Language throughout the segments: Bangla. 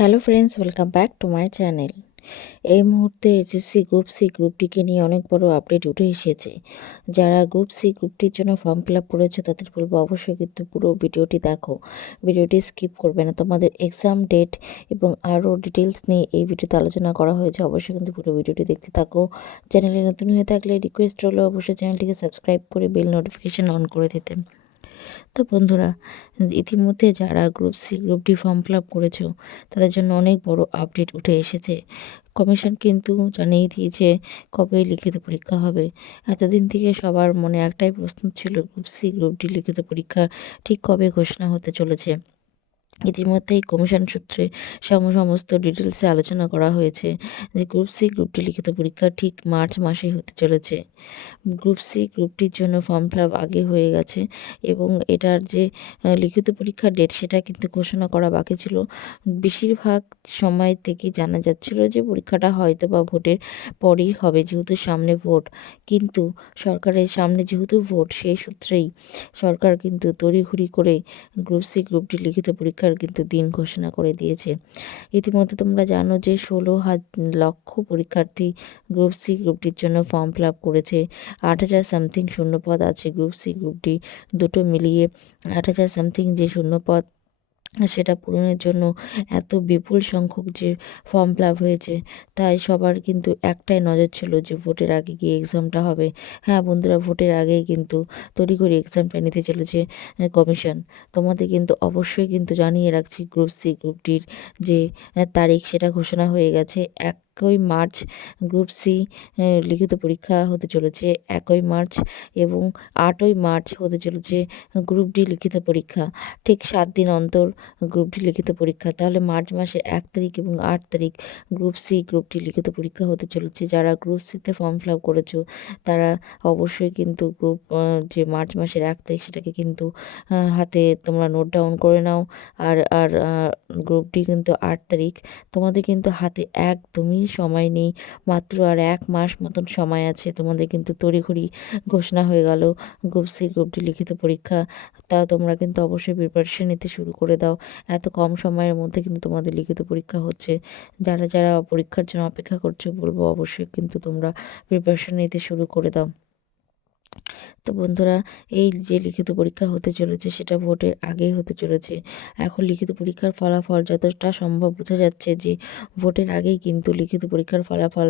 Hello friends welcome back to my channel এই মুহূর্তে এসএসসি গ্রুপ সি গ্রুপটিকে নিয়ে অনেক বড় আপডেট উঠে এসেছে। যারা গ্রুপ সি গ্রুপটির জন্য ফর্ম ফিল আপ করেছ, তাদের বলব অবশ্যই কিন্তু পুরো ভিডিওটি দেখো। ভিডিওটি স্কিপ করবে না। তোমাদের এক্সাম ডেট এবং আরও ডিটেলস নিয়ে এই ভিডিওতে আলোচনা করা হয়েছে, অবশ্যই কিন্তু পুরো ভিডিওটি দেখতে থাকো। চ্যানেলে নতুন হয়ে থাকলে রিকোয়েস্ট হলো অবশ্যই চ্যানেলটিকে সাবস্ক্রাইব করে বেল নোটিফিকেশান অন করে দিতে। তো বন্ধুরা, ইতিমধ্যে যারা group C group D form fill up করেছ, তাদের জন্য অনেক বড় আপডেট উঠে এসেছে। কমিশন কিন্তু জানিয়ে দিয়েছে কবে লিখিত পরীক্ষা হবে। এতদিন থেকে সবার মনে একটাই প্রশ্ন ছিল গ্রুপ সি গ্রুপ ডি লিখিত পরীক্ষা ঠিক কবে ঘোষণা হতে চলেছে? ইতিমধ্যেই কমিশন সূত্রে সম সমস্ত ডিটেলসে আলোচনা করা হয়েছে যে গ্রুপ সি গ্রুপটি লিখিত পরীক্ষা ঠিক মার্চ মাসেই হতে চলেছে। গ্রুপ সি গ্রুপটির জন্য ফর্ম ফিল আগে হয়ে গেছে এবং এটার যে লিখিত পরীক্ষার ডেট সেটা কিন্তু ঘোষণা করা বাকি ছিল। বেশিরভাগ সময় থেকে জানা যাচ্ছিল যে পরীক্ষাটা হয়তো বা ভোটের পরেই হবে যেহেতু সামনে ভোট। কিন্তু সরকারের সামনে যেহেতু ভোট, সেই সূত্রেই সরকার কিন্তু তড়িঘড়ি করে গ্রুপ সি গ্রুপটি লিখিত পরীক্ষার কিন্তু দিন ঘোষণা করে দিয়েছে। ইতিমধ্যে তোমরা জানো যে ষোলো লক্ষ পরীক্ষার্থী গ্রুপ সি গ্রুপটির জন্য ফর্ম ফিল আপ করেছে। আট হাজার সামথিং শূন্যপদ আছে গ্রুপ সি গ্রুপটি দুটো মিলিয়ে আট হাজার সামথিং যে শূন্যপদ সেটা পূরণের জন্য এত বিপুল সংখ্যক যে ফর্ম ফিল হয়েছে, তাই সবার কিন্তু একটাই নজর ছিল যে ভোটের আগে গিয়ে এক্সামটা হবে। হ্যাঁ বন্ধুরা, ভোটের আগেই কিন্তু তড়িঘড়ি এক্সামটা নিতে চলেছে কমিশন তোমাদের কিন্তু অবশ্যই কিন্তু জানিয়ে রাখছি গ্রুপ সি গ্রুপটির যে তারিখ সেটা ঘোষণা হয়ে গেছে। এক একই মার্চ গ্রুপ সি লিখিত পরীক্ষা হতে চলেছে, একই মার্চ এবং আটই মার্চ হতে চলেছে গ্রুপ ডি লিখিত পরীক্ষা। ঠিক সাত দিন অন্তর গ্রুপ ডি লিখিত পরীক্ষা। তাহলে মার্চ মাসে এক তারিখ এবং আট তারিখ গ্রুপ সি গ্রুপ ডি লিখিত পরীক্ষা হতে চলেছে। যারা গ্রুপ সিতে ফর্ম ফিল আপ করেছ, তারা অবশ্যই কিন্তু গ্রুপ যে মার্চ মাসের এক তারিখ সেটাকে কিন্তু হাতে তোমরা নোট ডাউন করে নাও। আর আর গ্রুপ ডি কিন্তু আট তারিখ। তোমাদের কিন্তু হাতে একদমই সময় নেই। মাত্র আর এক মাস মতন সময় আছে। তোমাদের কিন্তু তড়িঘড়ি ঘোষণা হয়ে গেল। গ্রুপ সি গ্রুপ ডি লিখিত পরীক্ষা। তা তোমরা কিন্তু অবশ্যই প্রিপারেশন নিতে শুরু করে দাও। এত কম সময়ের মধ্যে কিন্তু তোমাদের লিখিত পরীক্ষা হচ্ছে। যারা যারা পরীক্ষার জন্য অপেক্ষা করছে, বলব অবশ্যই কিন্তু তোমরা প্রিপারেশন নিতে শুরু করে দাও। তো বন্ধুরা, এই যে লিখিত পরীক্ষা হতে চলেছে, সেটা ভোটের আগেই হতে চলেছে। এখন লিখিত পরীক্ষার ফলাফল যতটা সম্ভব বোঝা যাচ্ছে যে, ভোটের আগেই কিন্তু লিখিত পরীক্ষার ফলাফল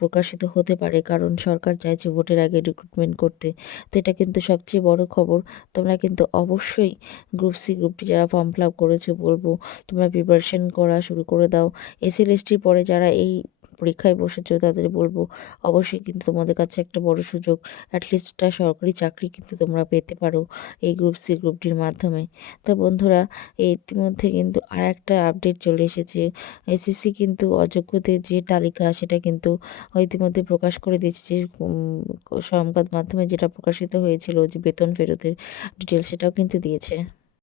প্রকাশিত হতে পারে। কারণ সরকার চাইছে ভোটের আগে রিক্রুটমেন্ট করতে। তো এটা কিন্তু সবচেয়ে বড় খবর। তোমরা কিন্তু অবশ্যই গ্রুপ সি গ্রুপটি যারা ফর্ম ফিল আপ করেছ, বলব, তোমরা প্রিপারেশন করা শুরু করে দাও। এসএল এসটির পরে যারা এই পরীক্ষায় বসেছো, তাদের বলব, অবশ্যই কিন্তু তোমাদের কাছে একটা বড় সুযোগ অ্যাটলিস্ট একটা সরকারি চাকরি কিন্তু তোমরা পেতে পারো এই গ্রুপ সি গ্রুপটির মাধ্যমে। তো বন্ধুরা, ইতিমধ্যে কিন্তু আর একটা আপডেট চলে এসেছে। এসএসসি কিন্তু অযোগ্যদের যে তালিকা, সেটা কিন্তু ইতিমধ্যে প্রকাশ করে দিয়েছে যে সংবাদ মাধ্যমে যেটা প্রকাশিত হয়েছিল যে বেতন ফেরতের ডিটেলস সেটাও কিন্তু দিয়েছে।